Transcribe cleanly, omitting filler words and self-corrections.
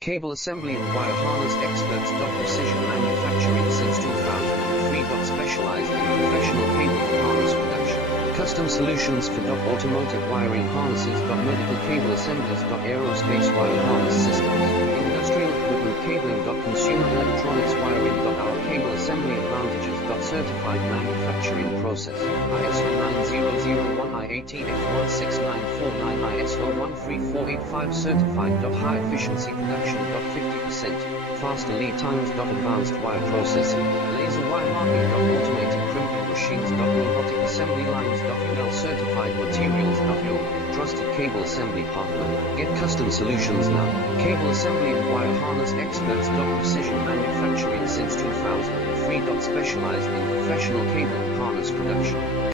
Cable assembly and wire harness experts. Precision manufacturing since 2003. Specialized in professional cable and harness production. Custom solutions for automotive wiring harnesses. Medical cable assemblies. Aerospace wire harness systems. Industrial equipment cabling. Consumer electronics wiring. Our cable assembly advantages. Certified manufacturing process. ISO 9001 IATF 16949 ISO 13485 certified. High efficiency production. 50% faster lead times. Advanced wire processing. Laser wire marking. Automated crimping machines. Robotic assembly lines. UL certified materials. Your trusted cable assembly partner. Get custom solutions now. Cable assembly and wire harness experts. Precision manufacturing since 2003. Specialized in professional cable and harness production.